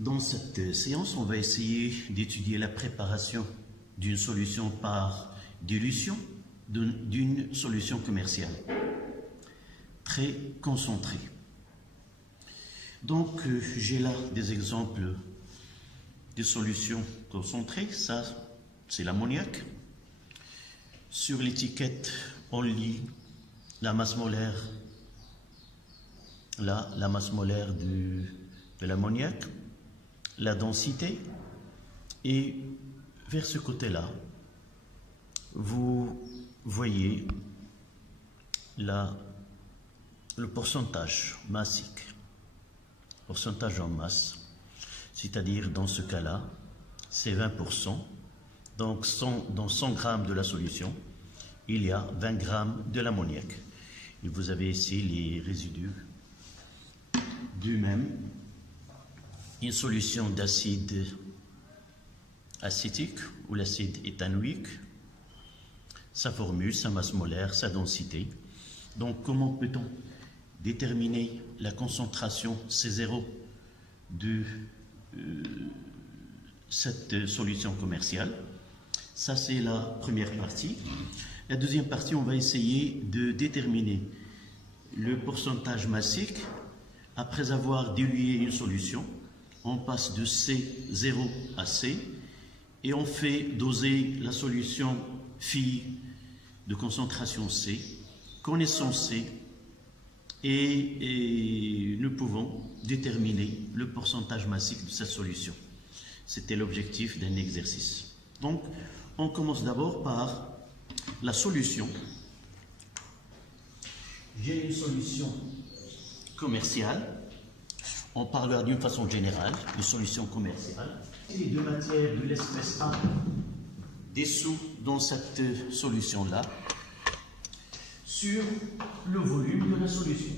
Dans cette séance, on va essayer d'étudier la préparation d'une solution par dilution d'une solution commerciale très concentrée. Donc, j'ai là des exemples de solutions concentrées. Ça, c'est l'ammoniac. Sur l'étiquette, on lit la masse molaire, là, la masse molaire de l'ammoniac, la densité, et vers ce côté-là, vous voyez là le pourcentage massique, pourcentage en masse, c'est-à-dire dans ce cas-là, c'est 20%. Donc dans 100 grammes de la solution, il y a 20 grammes de l'ammoniac. Et vous avez ici les résidus du même. Une solution d'acide acétique ou l'acide éthanoïque, sa formule, sa masse molaire, sa densité. Donc comment peut-on déterminer la concentration C0 de cette solution commerciale? Ça, c'est la première partie. La deuxième partie, on va essayer de déterminer le pourcentage massique. Après avoir dilué une solution, on passe de C0 à C et on fait doser la solution phi de concentration C, connaissant C, et nous pouvons déterminer le pourcentage massique de cette solution. C'était l'objectif d'un exercice. Donc, on commence d'abord par la solution. J'ai une solution commerciale. On parlera d'une façon générale, une solution commerciale. Les deux matières de l'espèce A dissous dans cette solution-là sur le volume de la solution.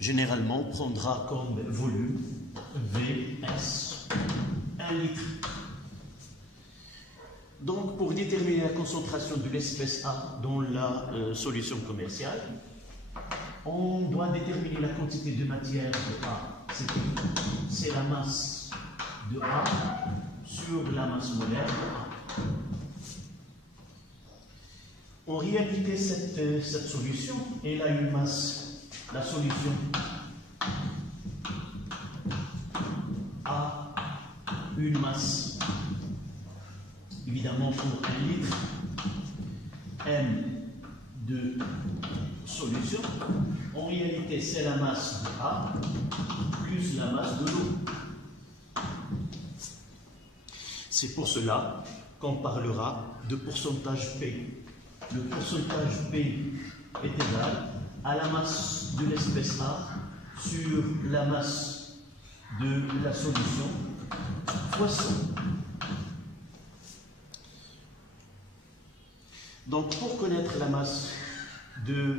Généralement, on prendra comme volume VS 1 litre. Donc, pour déterminer la concentration de l'espèce A dans la solution commerciale, on doit déterminer la quantité de matière de A. C'est la masse de A sur la masse molaire de A. En réalité, cette solution, elle a une masse, la solution a une masse, évidemment pour 1 litre, M de solution. En réalité, c'est la masse de A plus la masse de l'eau. C'est pour cela qu'on parlera de pourcentage P. Le pourcentage P est égal à la masse de l'espèce A sur la masse de la solution fois 100. Donc, pour connaître la masse de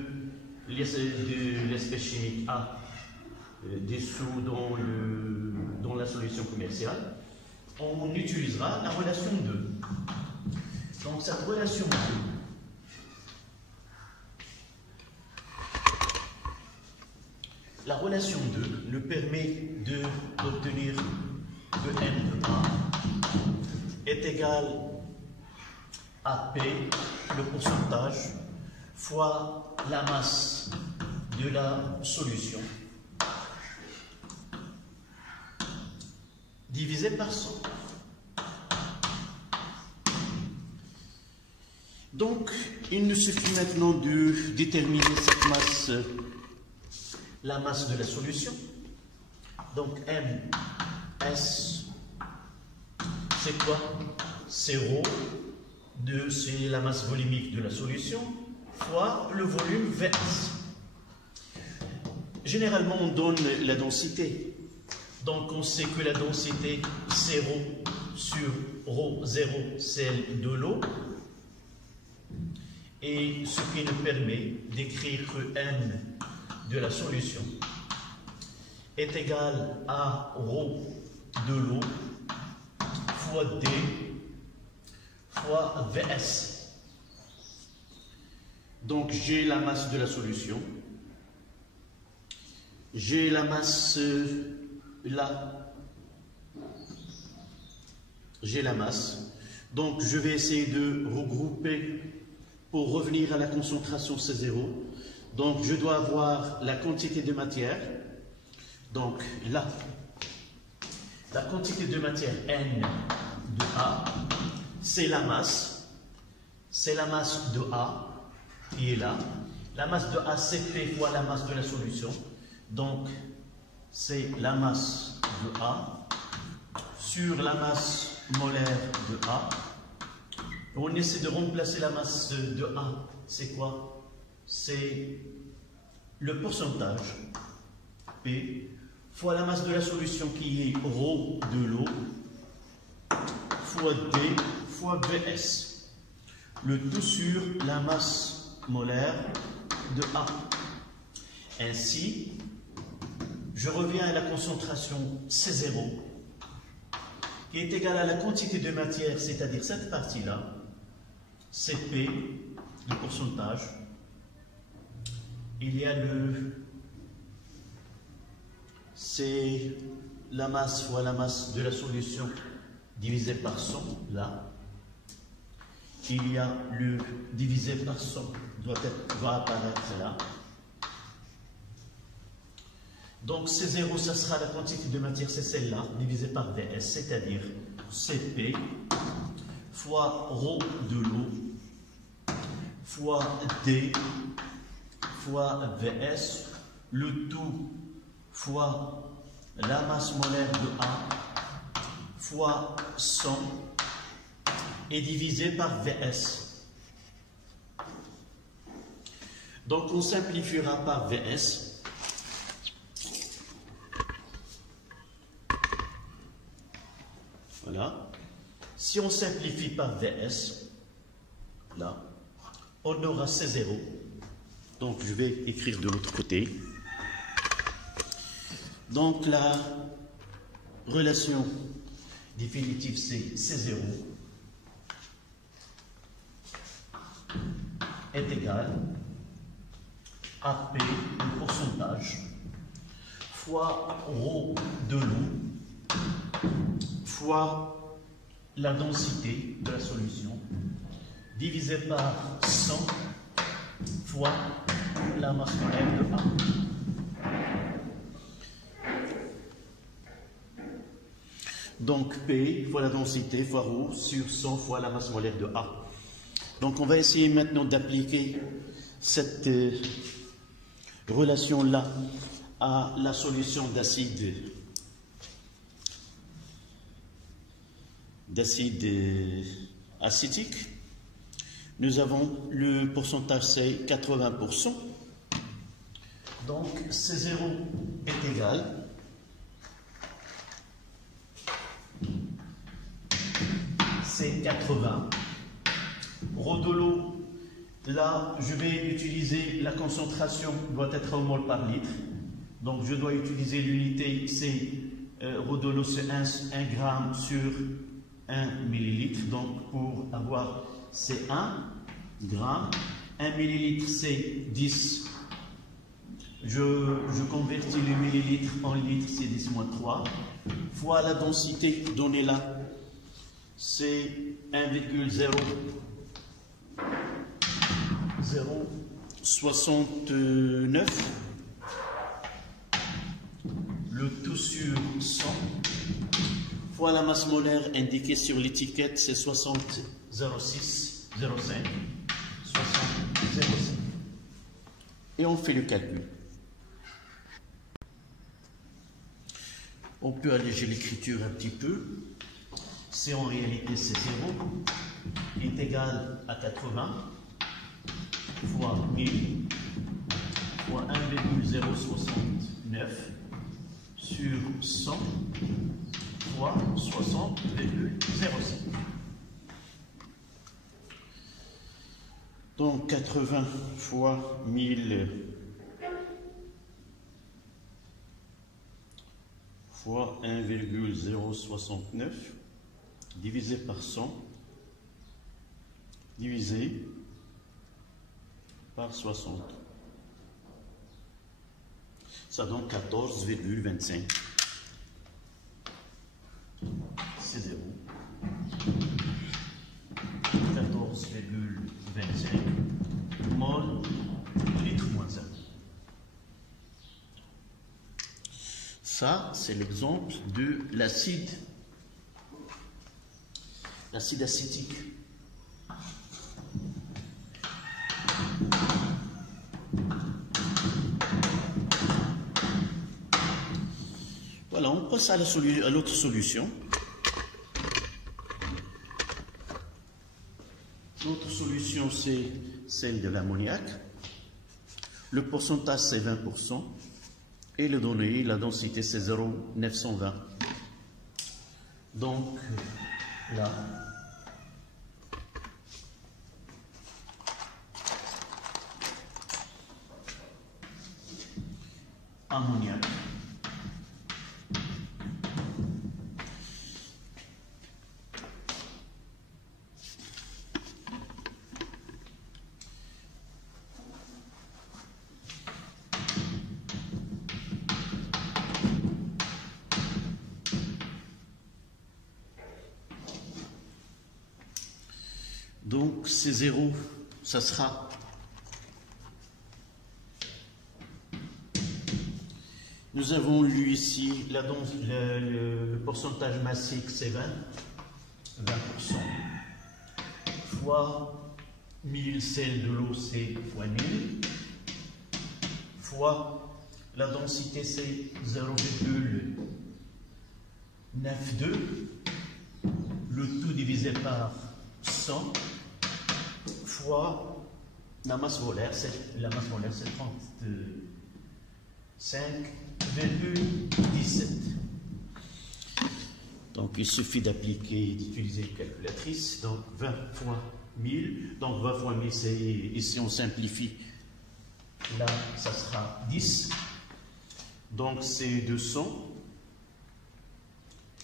l'espèce chimique A dissous dans la solution commerciale, on utilisera la relation 2. Donc, cette relation 2, la relation 2 nous permet d'obtenir que M de A est égal à P, le pourcentage, fois la masse de la solution, divisé par 100. Donc, il nous suffit maintenant de déterminer cette masse, la masse de la solution. Donc, MS, c'est quoi? C'est ρ, c'est la masse volumique de la solution, fois le volume VS. Généralement, on donne la densité. Donc, on sait que la densité, c'est ρ sur ρ0, celle de l'eau. Et ce qui nous permet d'écrire que M de la solution est égal à ρ de l'eau fois D fois VS. Donc, j'ai la masse de la solution, j'ai la masse là, j'ai la masse. Donc, je vais essayer de regrouper pour revenir à la concentration C0. Donc, je dois avoir la quantité de matière. Donc, là, la quantité de matière N de A, c'est la masse. C'est la masse de A qui est là. La masse de A, c'est P fois la masse de la solution. Donc, c'est la masse de A sur la masse molaire de A. On essaie de remplacer la masse de A. C'est quoi? C'est le pourcentage P fois la masse de la solution qui est ρ de l'eau fois D fois Vs. Le tout sur la masse molaire de A. Ainsi, je reviens à la concentration C0 qui est égale à la quantité de matière, c'est-à-dire cette partie-là, Cp, le pourcentage. Il y a c'est la masse fois la masse de la solution divisé par 100, là. Il y a le divisé par 100 doit apparaître là. Donc C0, ça sera la quantité de matière, c'est celle-là, divisée par Vs, c'est-à-dire Cp fois ρ de l'eau fois D fois Vs, le tout fois la masse molaire de A fois 100 et divisé par Vs. Donc on simplifiera par Vs. Voilà. Si on simplifie par Vs, là, on aura C0. Donc je vais écrire de l'autre côté. Donc la relation définitive, c'est C0 est égal à P, le pourcentage, fois ρ de l'eau, fois la densité de la solution, divisé par 100 fois la masse molaire de A. Donc P fois la densité fois ρ sur 100 fois la masse molaire de A. Donc on va essayer maintenant d'appliquer cette relation-là à la solution d'acide acétique. Nous avons le pourcentage, c'est 80%. Donc C0 est égal c'est 80. Ρ de l'eau, là, je vais utiliser la concentration, doit être en mol par litre. Donc, je dois utiliser l'unité, c'est ρ de l'eau, c'est 1 gramme sur 1 millilitre. Donc, pour avoir, c'est 1 gramme. 1 millilitre, c'est 10. Je convertis le millilitre en litre, c'est 10 moins 3. Fois la densité donnée là, c'est 1,069. Le tout sur 100 fois la masse molaire indiquée sur l'étiquette, c'est 60,0605. 60,05. Et on fait le calcul. On peut alléger l'écriture un petit peu. C'est en réalité C0 est égal à 80 fois 1000 fois 1,069 sur 100 fois 60,05. Donc 80 fois 1000 fois 1,069 divisé par 100 divisé par 60. Ça donne 14,25. Ça, c'est l'exemple de l'acide acétique. Voilà, on passe à l'autre solution. L'autre solution, c'est celle de l'ammoniac. Le pourcentage, c'est 20%. Et le donné, la densité, c'est 0,920. Donc, là, ammoniac. Donc, ces zéros, ça sera nous avons lu ici le pourcentage massique, c'est 20%, fois 1000 sels de l'eau, c'est fois 1000, fois la densité, c'est 0,92, le tout divisé par 100, fois la masse molaire, c'est 35,17. Donc il suffit d'utiliser une calculatrice. Donc 20 fois 1000. Donc 20 fois 1000, c'est ici on simplifie. Là, ça sera 10. Donc c'est 200.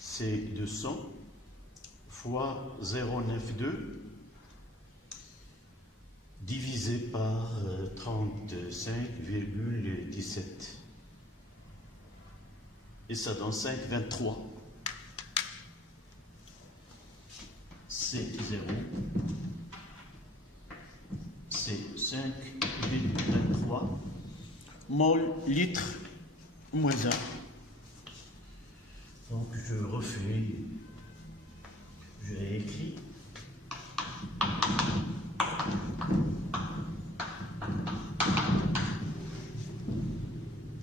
C'est 200 fois 0,92 divisé par 35,17. Et ça donne 5,23. C'est 0. C'est 5,23 mol litre moins 1. Donc je refais, je réécris.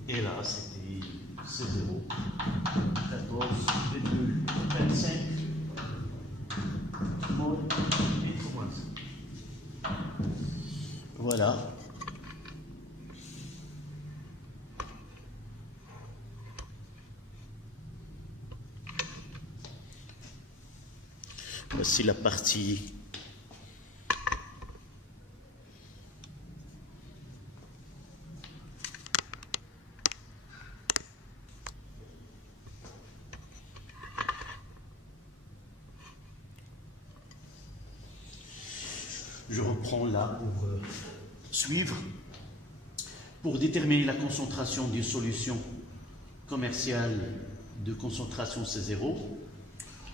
Et là, c'est 0. 14,25 mol litre moins 1. Voilà. Voici la partie je reprends là pour suivre. Pour déterminer la concentration d'une solution commerciale de concentration C0,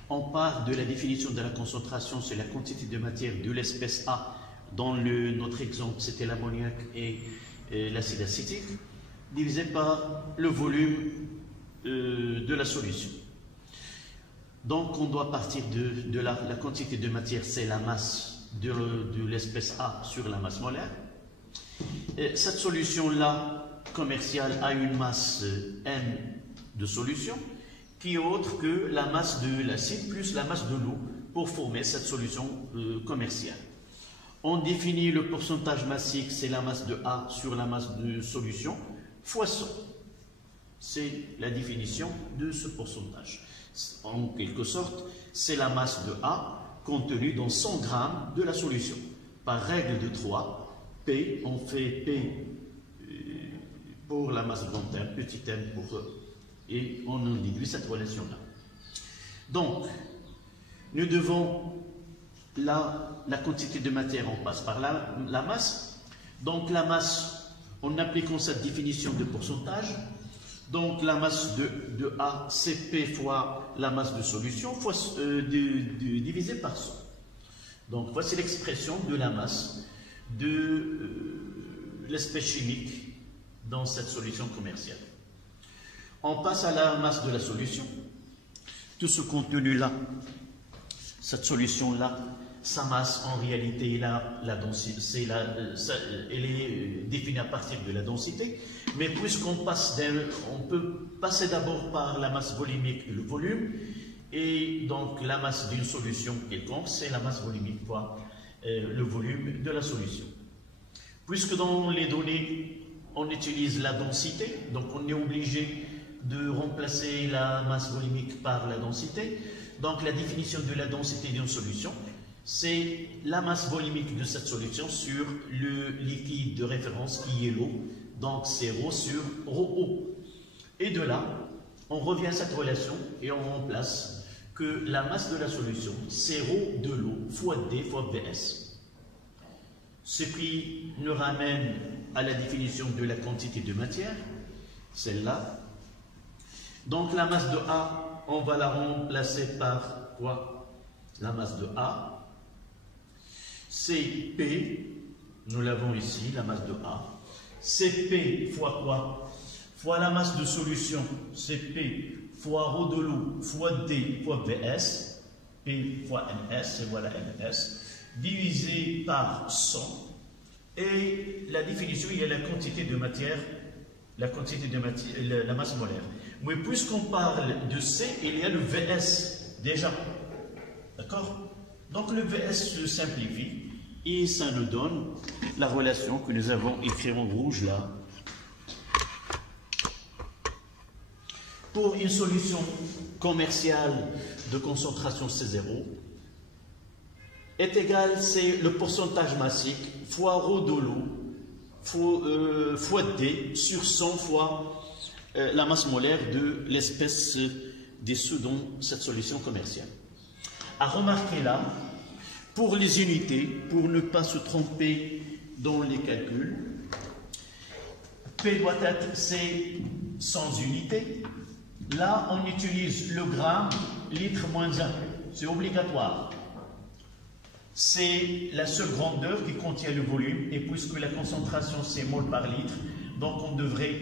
on part de la définition de la concentration, c'est la quantité de matière de l'espèce A. Dans notre exemple, c'était l'ammoniac et l'acide acétique, divisé par le volume de la solution. Donc, on doit partir de la quantité de matière, c'est la masse de l'espèce A sur la masse molaire. Et cette solution-là, commerciale, a une masse M de solution, qui est autre que la masse de l'acide plus la masse de l'eau pour former cette solution commerciale. On définit le pourcentage massique, c'est la masse de A sur la masse de solution, fois 100. C'est la définition de ce pourcentage. En quelque sorte, c'est la masse de A contenue dans 100 grammes de la solution. Par règle de 3, P, on fait P pour la masse grand M, petit m pour et on en déduit cette relation-là. Donc, nous devons, la quantité de matière, on passe par la masse. Donc, la masse, en appliquant cette définition de pourcentage, donc la masse de A, c'est P fois la masse de solution, fois, divisé par 100. Donc, voici l'expression de la masse de l'espèce chimique dans cette solution commerciale. on passe à la masse de la solution. Tout ce contenu-là, cette solution-là, sa masse, en réalité, la densité, elle est définie à partir de la densité. Mais puisqu'on passe, on peut passer d'abord par la masse volumique et le volume. Et donc, la masse d'une solution quelconque, c'est la masse volumique fois le volume de la solution. Puisque dans les données, on utilise la densité, donc on est obligé de remplacer la masse volumique par la densité. Donc, la définition de la densité d'une solution, c'est la masse volumique de cette solution sur le liquide de référence qui est l'eau. Donc, c'est ρ sur ρO. Et de là, on revient à cette relation et on remplace que la masse de la solution, c'est ρ de l'eau fois D fois Vs. Ce qui nous ramène à la définition de la quantité de matière, celle-là. Donc, la masse de A, on va la remplacer par quoi? La masse de A. C'est P, nous l'avons ici, la masse de A. C'est P fois quoi? Fois la masse de solution, c'est P fois ρ de l'eau fois D fois Vs, P fois Ns, et voilà Ns, divisé par 100. Et la définition, il y a la quantité de matière, la masse molaire. Mais puisqu'on parle de C, il y a le Vs déjà. D'accord? Donc le Vs se simplifie et ça nous donne la relation que nous avons écrite en rouge là. Pour une solution commerciale de concentration C0 est égal, c'est le pourcentage massique fois ρ de l'eau fois D sur 100 fois la masse molaire de l'espèce dessous dans cette solution commerciale. À remarquer là, pour les unités, pour ne pas se tromper dans les calculs, P doit être c'est 100 unités. Là, on utilise le gramme, litre moins 1. C'est obligatoire. C'est la seule grandeur qui contient le volume. Et puisque la concentration, c'est mol par litre, donc on devrait,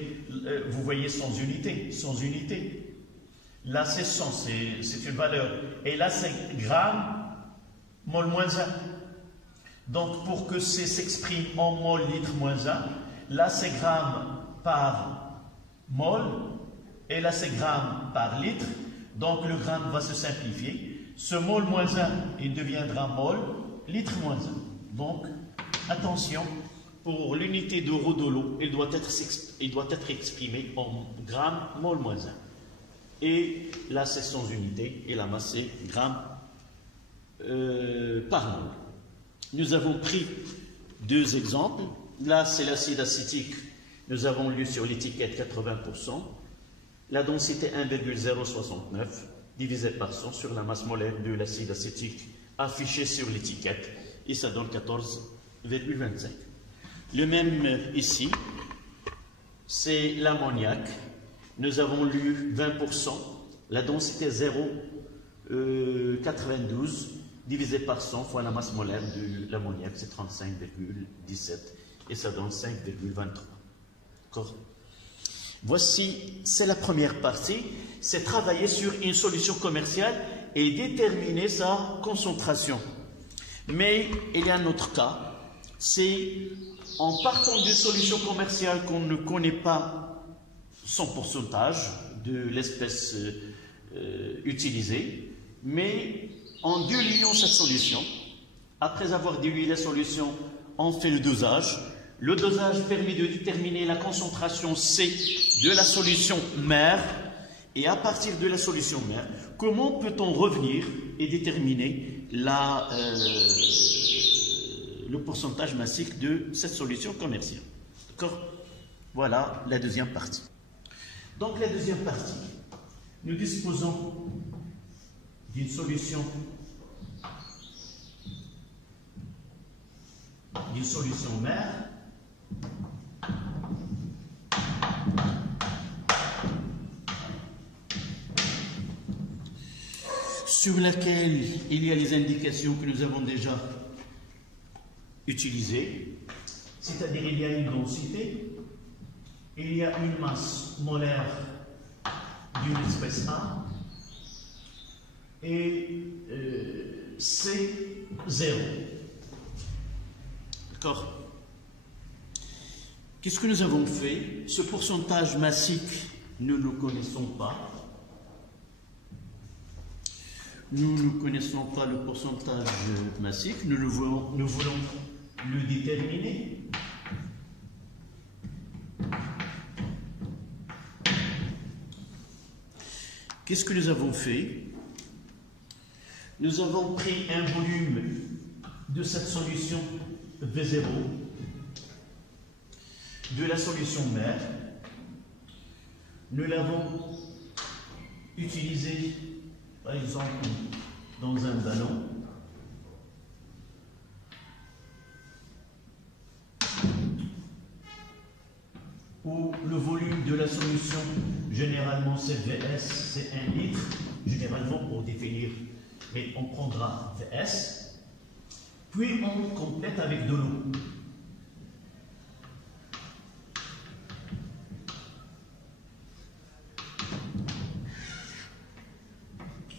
vous voyez, 100 unités. 100 unités. Là, c'est 100, c'est une valeur. Et là, c'est gramme, mol moins 1. Donc, pour que C s'exprime en mol, litre moins 1, là, c'est gramme par mol. Et là, c'est gramme par litre. Donc, le gramme va se simplifier. Ce mol moins 1, il deviendra mol, litre moins 1. Donc, attention, pour l'unité de ρ de l'eau, il doit être exprimé en gramme, mol moins 1. Et là, c'est 100 unités. Et la masse, c'est gramme par mol. Nous avons pris deux exemples. Là, c'est l'acide acétique. Nous avons lu sur l'étiquette 80%. La densité 1,069 divisé par 100 sur la masse molaire de l'acide acétique affichée sur l'étiquette et ça donne 14,25. Le même ici, c'est l'ammoniac. Nous avons lu 20%, la densité 0,92 divisé par 100 fois la masse molaire de l'ammoniac, c'est 35,17 et ça donne 5,23. D'accord? Voici, c'est la première partie, c'est travailler sur une solution commerciale et déterminer sa concentration. Mais il y a un autre cas, c'est en partant d'une solution commerciale qu'on ne connaît pas son pourcentage de l'espèce utilisée, mais en diluant cette solution, après avoir dilué la solution, on fait le dosage. Le dosage permet de déterminer la concentration C de la solution mère. Et à partir de la solution mère, comment peut-on revenir et déterminer le pourcentage massique de cette solution commerciale? D'accord? Voilà la deuxième partie. Donc la deuxième partie, nous disposons d'une solution mère sur laquelle il y a les indications que nous avons déjà utilisées, c'est-à-dire il y a une densité, il y a une masse molaire d'une espèce A et C 0. D'accord? Qu'est-ce que nous avons fait? Ce pourcentage massique, nous ne le connaissons pas. Nous ne connaissons pas le pourcentage massique, nous voulons le déterminer. Qu'est-ce que nous avons fait? Nous avons pris un volume de cette solution V0, de la solution mère, nous l'avons utilisé par exemple dans un ballon. Où le volume de la solution, généralement c'est VS, c'est 1 litre, généralement pour définir, mais on prendra VS, puis on complète avec de l'eau.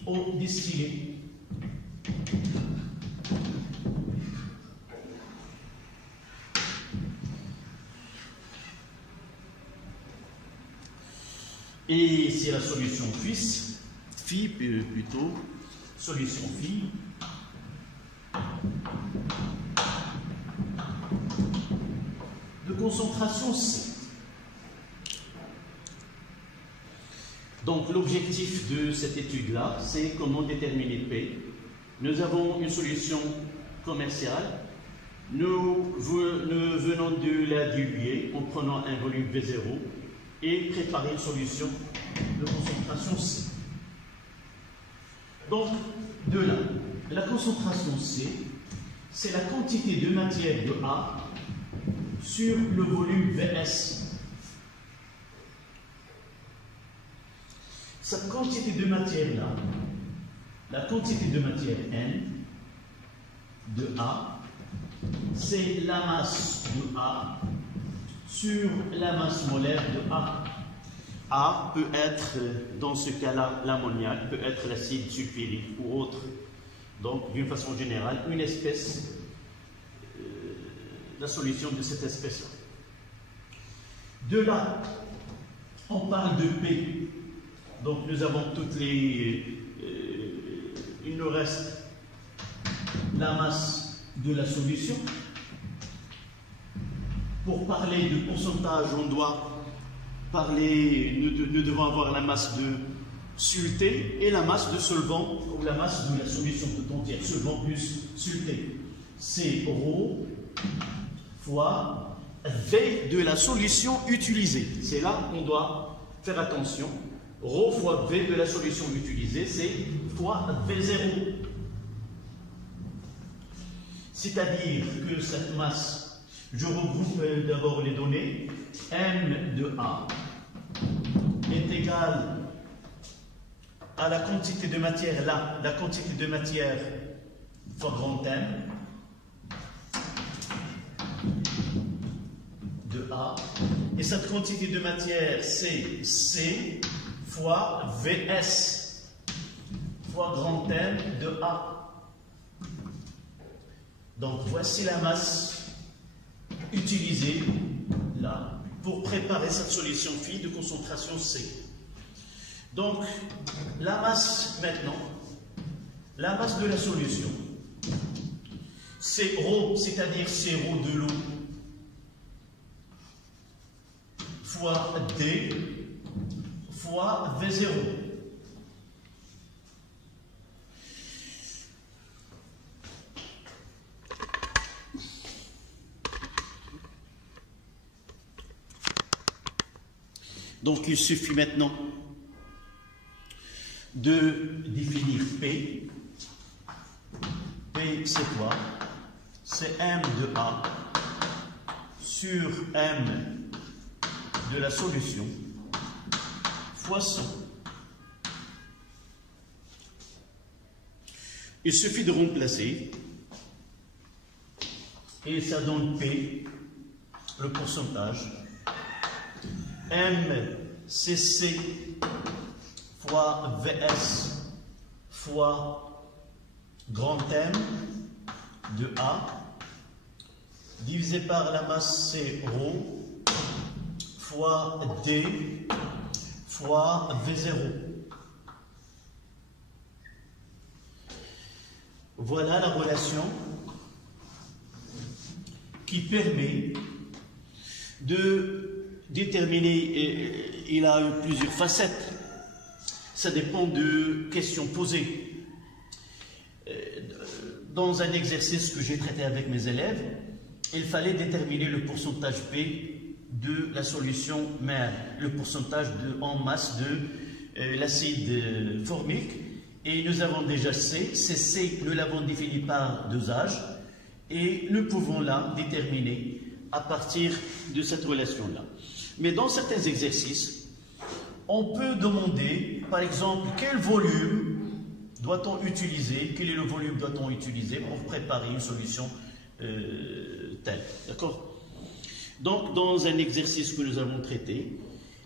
Eau distillée. Et c'est la solution phi plutôt, solution phi. De concentration C. Donc l'objectif de cette étude-là, c'est comment déterminer P. Nous avons une solution commerciale. Nous venons de la diluer en prenant un volume V0 et préparer une solution de concentration C. Donc, de là, la concentration C, c'est la quantité de matière de A sur le volume VS. Cette quantité de matière-là, la quantité de matière N de A, c'est la masse de A sur la masse molaire de A. A peut être, dans ce cas-là, l'ammoniac, peut être l'acide sulfurique ou autre. Donc, d'une façon générale, une espèce, la solution de cette espèce-là. De là, on parle de P. Donc, nous avons toutes les... il nous reste la masse de la solution. Pour parler de pourcentage, on doit parler, nous devons avoir la masse de soluté et la masse de solvant, ou la masse de la solution tout entière, solvant plus soluté. C'est ρ fois V de la solution utilisée. C'est là qu'on doit faire attention. Ρ fois V de la solution utilisée, c'est fois V0. C'est-à-dire que cette masse, je regroupe d'abord les données, M de A est égale à la quantité de matière, là, la quantité de matière fois grand M de A, et cette quantité de matière, c'est C fois VS fois grand M de A. Donc voici la masse utilisée là pour préparer cette solution phi de concentration C. Donc la masse maintenant, la masse de la solution, c'est ρ, c'est-à-dire c'est ρ de l'eau fois D fois V0. Donc il suffit maintenant de définir P. P c'est quoi? C'est M de A sur M de la solution fois 100. Il suffit de remplacer et ça donne P, le pourcentage. M, c'est C fois VS fois grand M de A divisé par la masse C ρ fois D fois V0. Voilà la relation qui permet de déterminer, il a eu plusieurs facettes, ça dépend de questions posées. Dans un exercice que j'ai traité avec mes élèves, il fallait déterminer le pourcentage P de la solution mère, le pourcentage en masse de l'acide formique, et nous avons déjà C, C, nous l'avons défini par dosage, et nous pouvons là déterminer à partir de cette relation-là. Mais dans certains exercices, on peut demander, par exemple, quel volume doit-on utiliser, quel est le volume doit-on utiliser pour préparer une solution telle. D'accord? Donc, dans un exercice que nous avons traité,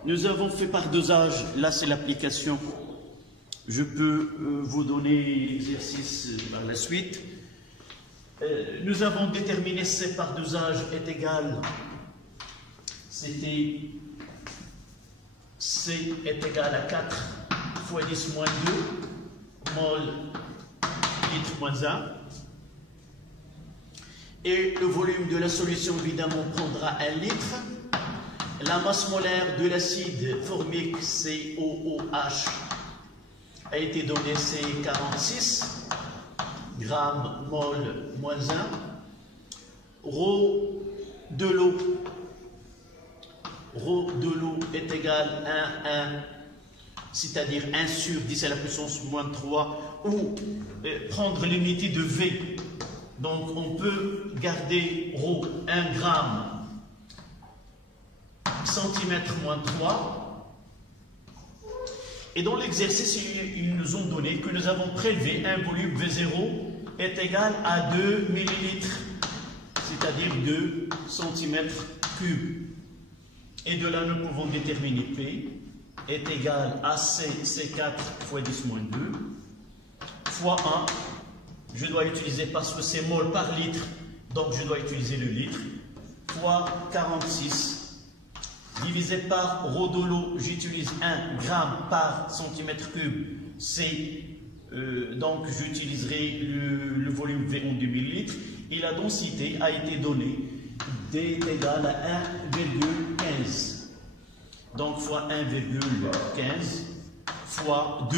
nous avons fait par dosage, là c'est l'application, je peux vous donner l'exercice par la suite. Nous avons déterminé C par dosage est égal, c'était C est égal à 4 fois 10 moins 2 mol litre moins 1. Et le volume de la solution, évidemment, prendra 1 litre. La masse molaire de l'acide formique COOH a été donnée, c'est 46 grammes mol moins 1. Rho de l'eau est égal à 1, c'est-à-dire 1 sur 10 à la puissance moins 3, ou prendre l'unité de V. Donc on peut garder ρ 1 gramme centimètre moins 3. Et dans l'exercice, ils nous ont donné que nous avons prélevé un volume V0 est égal à 2 millilitres, c'est-à-dire 2 centimètres cubes. Et de là, nous pouvons déterminer P est égal à C4 fois 10 moins 2 fois 1. Je dois utiliser, parce que c'est mol par litre, donc je dois utiliser le litre, fois 46, divisé par ρ de l'eau, j'utilise 1 gramme par centimètre cube, donc j'utiliserai le volume V en 2 millilitres, et la densité a été donnée, D est égal à 1,15, donc fois 1,15 fois 2.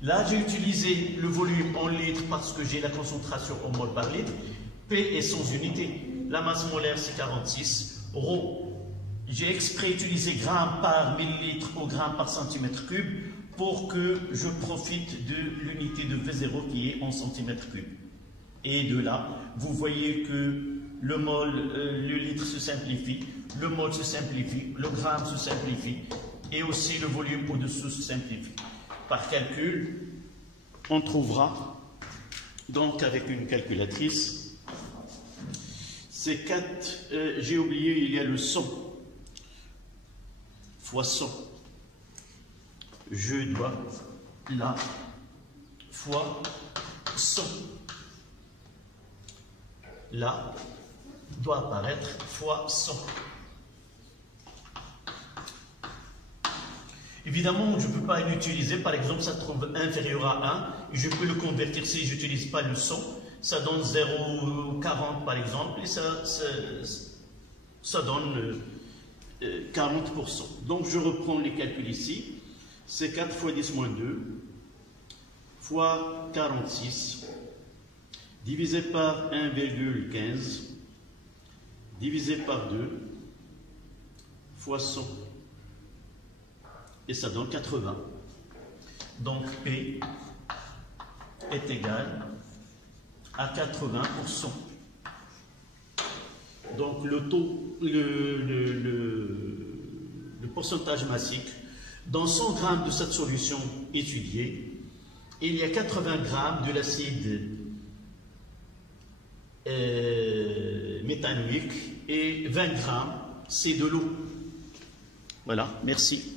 Là, j'ai utilisé le volume en litres parce que j'ai la concentration en mol par litre. P est sans unité. La masse molaire, c'est 46. Rho, j'ai exprès utilisé grammes par millilitre ou grammes par centimètre cube pour que je profite de l'unité de V0 qui est en centimètre cube. Et de là, vous voyez que le mol, le litre se simplifie, le mol se simplifie, le gramme se simplifie, et aussi le volume au-dessous se simplifie. Par calcul, on trouvera, donc avec une calculatrice, c'est 4, j'ai oublié, il y a le 100, fois 100. Je dois, là, fois 100. Là, doit apparaître fois 100. Évidemment, je ne peux pas l'utiliser, par exemple, ça trouve inférieur à 1, et je peux le convertir si je n'utilise pas le 100, ça donne 0,40 par exemple, et ça donne 40%. Donc je reprends les calculs ici, c'est 4 fois 10 moins 2, fois 46, divisé par 1,15, divisé par 2, fois 100. Et ça donne 80. Donc P est égal à 80%. Donc le taux, le pourcentage massique, dans 100 grammes de cette solution étudiée, il y a 80 grammes de l'acide méthanoïque et 20 grammes, c'est de l'eau. Voilà, merci.